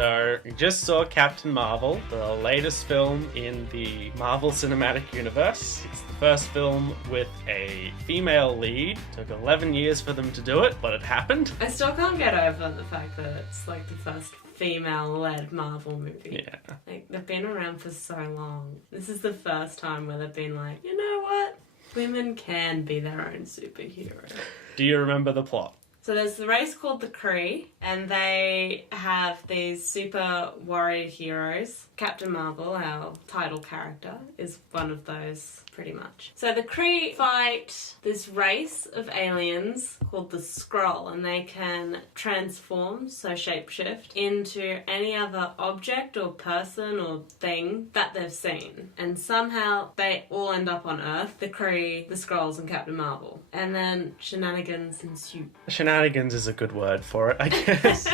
So, we just saw Captain Marvel, the latest film in the Marvel Cinematic Universe. It's the first film with a female lead. It took 11 years for them to do it, but it happened. I still can't get over the fact that it's like the first female-led Marvel movie. Yeah. Like, they've been around for so long. This is the first time where they've been like, you know what? Women can be their own superhero. Do you remember the plot? So there's the race called the Kree, and they have these super warrior heroes. Captain Marvel, our title character, is one of those, pretty much. So the Kree fight this race of aliens called the Skrull, and they can transform, so shapeshift, into any other object or person or thing that they've seen. And somehow they all end up on Earth, the Kree, the Skrulls, and Captain Marvel. And then shenanigans ensue. Shenanigans is a good word for it, I guess.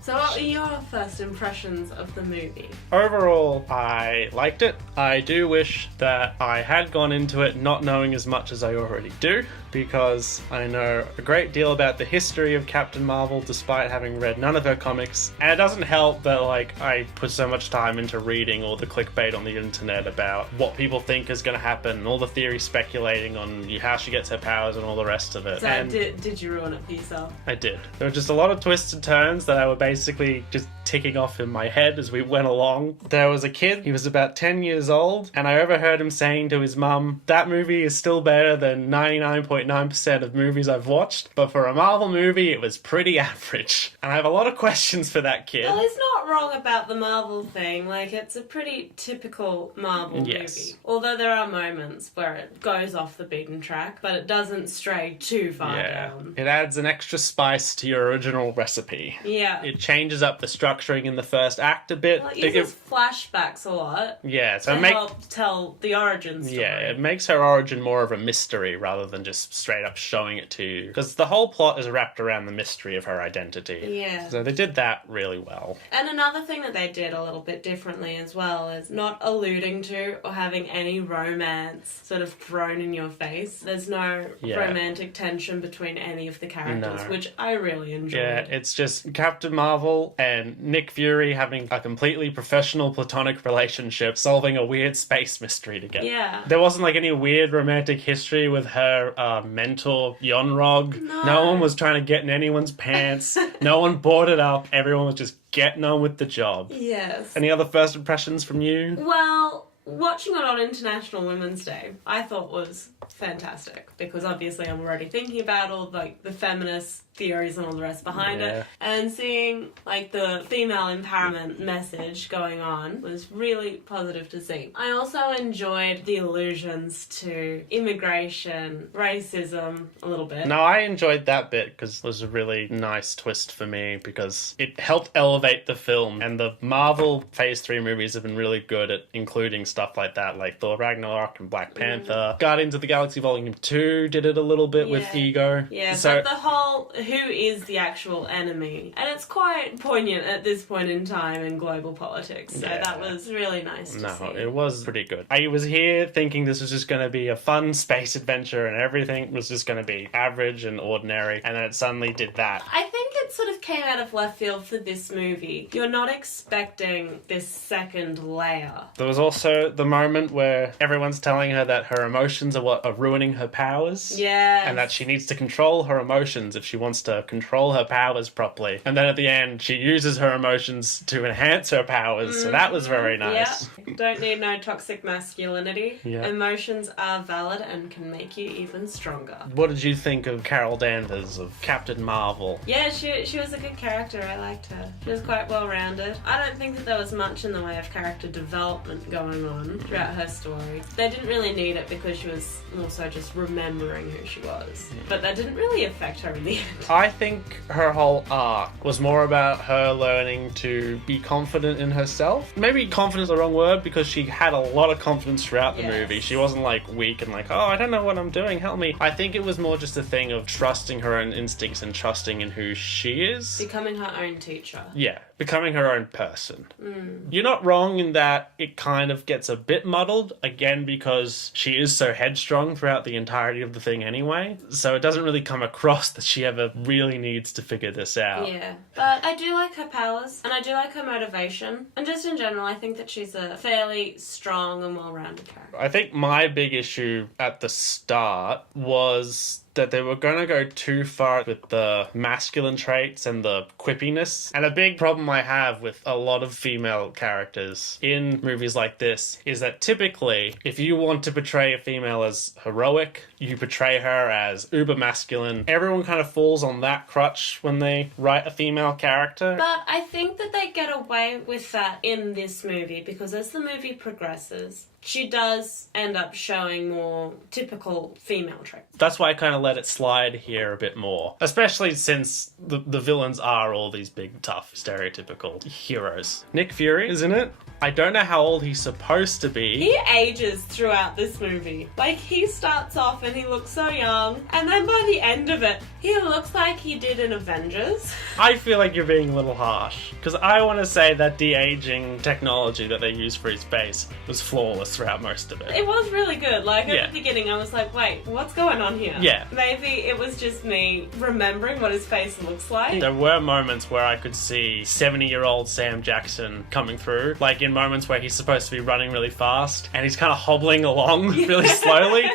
So what were your first impressions of the movie? Overall, I liked it. I do wish that I had gone into it not knowing as much as I already do, because I know a great deal about the history of Captain Marvel despite having read none of her comics. And it doesn't help that, like, I put so much time into reading all the clickbait on the internet about what people think is going to happen, and all the theories speculating on how she gets her powers and all the rest of it. So and did you ruin it for yourself? I did. There were just a lot of twists and turns that I were basically just ticking off in my head as we went along. There was a kid, he was about 10 years old, and I overheard him saying to his mum, that movie is still better than 99.9% of movies I've watched, but for a Marvel movie, it was pretty average. And I have a lot of questions for that kid. Well, he's not wrong about the Marvel thing. Like, it's a pretty typical Marvel movie. Although there are moments where it goes off the beaten track, but it doesn't stray too far down. It adds an extra spice to your original recipe. Yeah. It changes up the structuring in the first act a bit. Well, it uses flashbacks a lot. Yeah, so to help tell the origin story. Yeah, it makes her origin more of a mystery rather than just straight up showing it to you. Because the whole plot is wrapped around the mystery of her identity. Yeah. So they did that really well. And another thing that they did a little bit differently as well is not alluding to or having any romance sort of thrown in your face. There's no romantic tension between any of the characters, which I really enjoyed. Yeah, it's just Captain Marvel and Nick Fury having a completely professional platonic relationship solving a weird space mystery together. Yeah. There wasn't like any weird romantic history with her mentor, Yonrog. No one was trying to get in anyone's pants. No one brought it up. Everyone was just getting on with the job. Yes. Any other first impressions from you? Well, watching it on International Women's Day, I thought was fantastic, because obviously I'm already thinking about all like the feminist theories and all the rest behind it, and seeing like the female empowerment message going on was really positive to see. I also enjoyed the allusions to immigration, racism a little bit. No, I enjoyed that bit because it was a really nice twist for me, because it helped elevate the film, and the Marvel Phase 3 movies have been really good at including stuff like that, like Thor Ragnarok and Black Panther. Guardians of the Galaxy Volume 2 did it a little bit with Ego. Yeah, so but the whole who is the actual enemy, and it's quite poignant at this point in time in global politics, so that was really nice to see. No, it was pretty good. I was here thinking this was just going to be a fun space adventure and everything was just going to be average and ordinary, and then it suddenly did that. I think it sort of came out of left field for this movie. You're not expecting this second layer. There was also the moment where everyone's telling her that her emotions are what are ruining her powers. Yeah. And that she needs to control her emotions if she wants to control her powers properly. And then at the end, she uses her emotions to enhance her powers. So that was very nice. Yeah. Don't need no toxic masculinity. Yeah. Emotions are valid and can make you even stronger. What did you think of Carol Danvers, of Captain Marvel? Yeah, she was a good character. I liked her. She was quite well-rounded. I don't think that there was much in the way of character development going on throughout her story. They didn't really need it because she was more so just remembering who she was. But that didn't really affect her in the end. I think her whole arc was more about her learning to be confident in herself. Maybe confidence is the wrong word, because she had a lot of confidence throughout the movie. She wasn't like weak and like, oh, I don't know what I'm doing, help me. I think it was more just a thing of trusting her own instincts and trusting in who she she is. Becoming her own teacher. Yeah, becoming her own person. You're not wrong in that it kind of gets a bit muddled, again, because she is so headstrong throughout the entirety of the thing anyway. So it doesn't really come across that she ever really needs to figure this out. Yeah, but I do like her powers, and I do like her motivation. And just in general, I think that she's a fairly strong and well-rounded character. I think my big issue at the start was that they were going to go too far with the masculine traits and the quippiness. And a big problem I have with a lot of female characters in movies like this is that typically, if you want to portray a female as heroic, you portray her as uber masculine. Everyone kind of falls on that crutch when they write a female character. But I think that they get away with that in this movie, because as the movie progresses, she does end up showing more typical female traits. That's why I kind of let it slide here a bit more. Especially since the villains are all these big, tough, stereotypical heroes. Nick Fury is in it. I don't know how old he's supposed to be. He ages throughout this movie. Like, he starts off and he looks so young, and then by the end of it, he looks like he did in Avengers. I feel like you're being a little harsh, because I want to say that de-aging technology that they used for his face was flawless throughout most of it. It was really good. Like, at the beginning, I was like, wait, what's going on here? Yeah. Maybe it was just me remembering what his face looks like. There were moments where I could see 70-year-old Sam Jackson coming through, like in moments where he's supposed to be running really fast, and he's kind of hobbling along really slowly.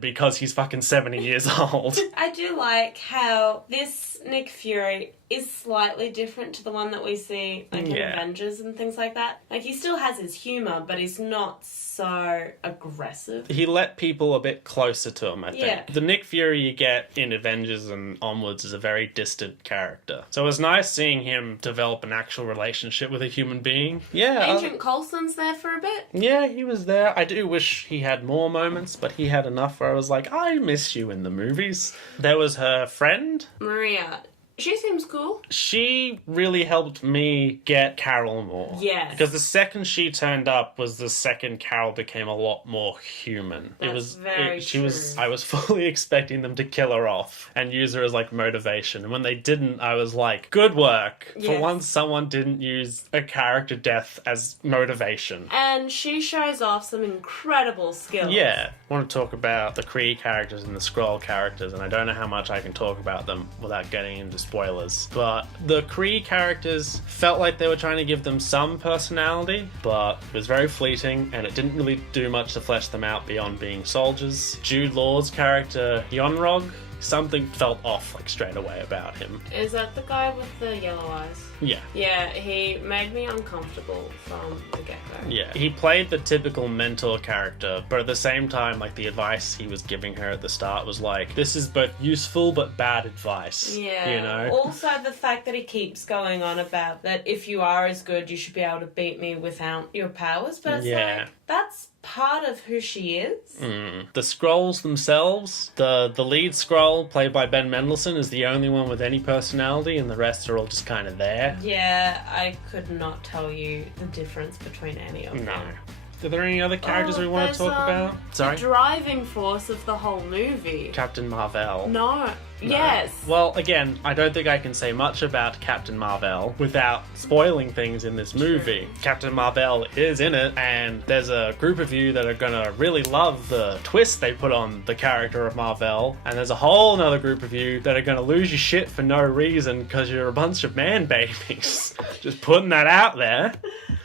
Because he's fucking 70 years old. I do like how this Nick Fury is slightly different to the one that we see like in Avengers and things like that. Like, he still has his humour, but he's not so aggressive. He let people a bit closer to him, I think. Yeah. The Nick Fury you get in Avengers and onwards is a very distant character. So it was nice seeing him develop an actual relationship with a human being. Yeah. Agent Coulson's there for a bit. Yeah, he was there. I do wish he had more moments, but he had enough where I was like, I miss you in the movies. There was her friend. Maria. She seems cool. She really helped me get Carol more. Yes. Because the second she turned up was the second Carol became a lot more human. That's very true. I was fully expecting them to kill her off and use her as like motivation. And when they didn't, I was like, good work. Yes. For once, someone didn't use a character death as motivation. And she shows off some incredible skills. Yeah. I want to talk about the Kree characters and the Skrull characters, and I don't know how much I can talk about them without getting into spoilers. But the Kree characters felt like they were trying to give them some personality, but it was very fleeting, and it didn't really do much to flesh them out beyond being soldiers. Jude Law's character, Yonrog, something felt off like straight away about him. Is that the guy with the yellow eyes? Yeah. Yeah, he made me uncomfortable from the get-go. Yeah. He played the typical mentor character, but at the same time, like, the advice he was giving her at the start was like, this is both useful but bad advice. Yeah. You know? Also, the fact that he keeps going on about that if you are as good, you should be able to beat me without your powers. But it's like, that's part of who she is. The Skrulls themselves, the lead Skrull, played by Ben Mendelsohn, is the only one with any personality, and the rest are all just kind of there. Yeah, I could not tell you the difference between any of them. No. Are there any other characters we want to talk about? Sorry? The driving force of the whole movie. Captain Marvel. No. Yes. Well, again, I don't think I can say much about Captain Marvel without spoiling things in this movie. True. Captain Marvel is in it, and there's a group of you that are gonna really love the twist they put on the character of Marvel, and there's a whole nother group of you that are gonna lose your shit for no reason because you're a bunch of man babies. Just putting that out there.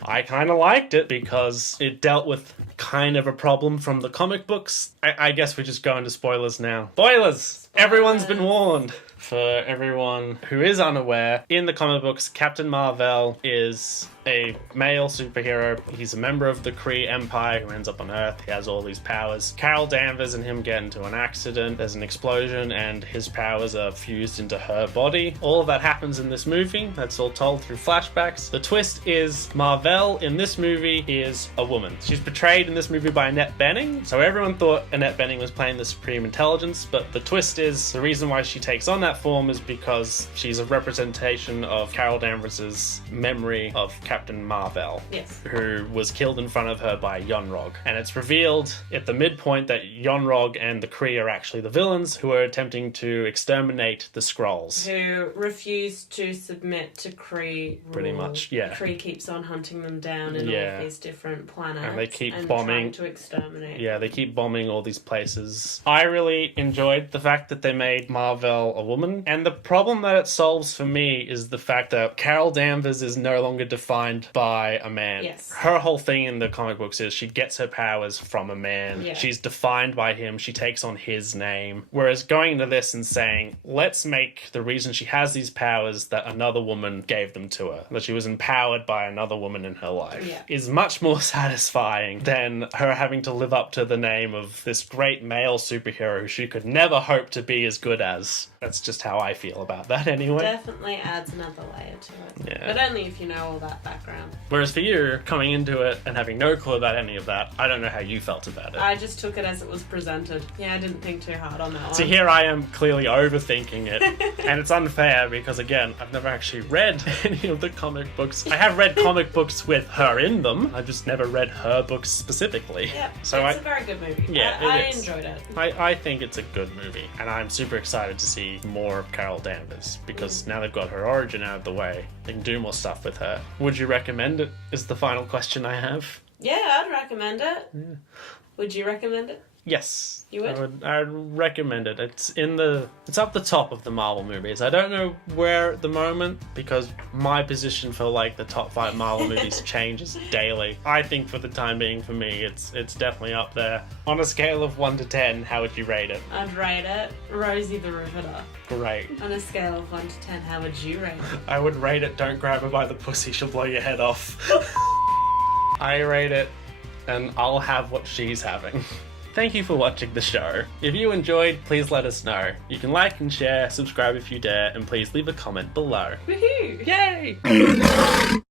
I kind of liked it because it dealt with kind of a problem from the comic books. I guess we're just going to spoilers now. Spoilers! Everyone's been warned. For everyone who is unaware, in the comic books, Captain Marvel is a male superhero. He's a member of the Kree Empire who ends up on Earth. He has all these powers. Carol Danvers and him get into an accident. There's an explosion and his powers are fused into her body. All of that happens in this movie. That's all told through flashbacks. The twist is Marvel in this movie is a woman. She's portrayed in this movie by Annette Bening. So everyone thought Annette Bening was playing the Supreme Intelligence, but the twist is the reason why she takes on that that form is because she's a representation of Carol Danvers's memory of Captain Marvel. Yes. Who was killed in front of her by Yonrog. And it's revealed at the midpoint that Yonrog and the Kree are actually the villains who are attempting to exterminate the Skrulls. Who refuse to submit to Kree rule. Pretty much, yeah. Kree keeps on hunting them down in all of these different planets. And they keep and bombing. trying to exterminate. Yeah, they keep bombing all these places. I really enjoyed the fact that they made Marvel a woman. And the problem that it solves for me is the fact that Carol Danvers is no longer defined by a man. Yes. Her whole thing in the comic books is she gets her powers from a man. Yeah. She's defined by him. She takes on his name. Whereas going into this and saying, let's make the reason she has these powers that another woman gave them to her, that she was empowered by another woman in her life, is much more satisfying than her having to live up to the name of this great male superhero who she could never hope to be as good as. That's just how I feel about that anyway. Definitely adds another layer to it. Yeah. But only if you know all that background. Whereas for you, coming into it and having no clue about any of that, I don't know how you felt about it. I just took it as it was presented. Yeah, I didn't think too hard on that one. So here I am clearly overthinking it. And it's unfair because, again, I've never actually read any of the comic books. I have read comic books with her in them. I've just never read her books specifically. Yeah, so it's a very good movie. Yeah, I it is. enjoyed it. I think it's a good movie. And I'm super excited to see more of Carol Danvers because now they've got her origin out of the way. They can do more stuff with her. Would you recommend it? Is the final question I have. Yeah, I'd recommend it. Yeah. Would you recommend it? Yes. You would? I'd recommend it. It's up the top of the Marvel movies. I don't know where at the moment because my position for like the top 5 Marvel movies changes daily. I think for the time being for me it's definitely up there. On a scale of 1 to 10, how would you rate it? I'd rate it Rosie the Riveter. Great. On a scale of 1 to 10, how would you rate it? I would rate it don't grab her by the pussy, she'll blow your head off. I rate it and I'll have what she's having. Thank you for watching the show. If you enjoyed, please let us know. You can like and share, subscribe if you dare, and please leave a comment below. Woohoo! Yay!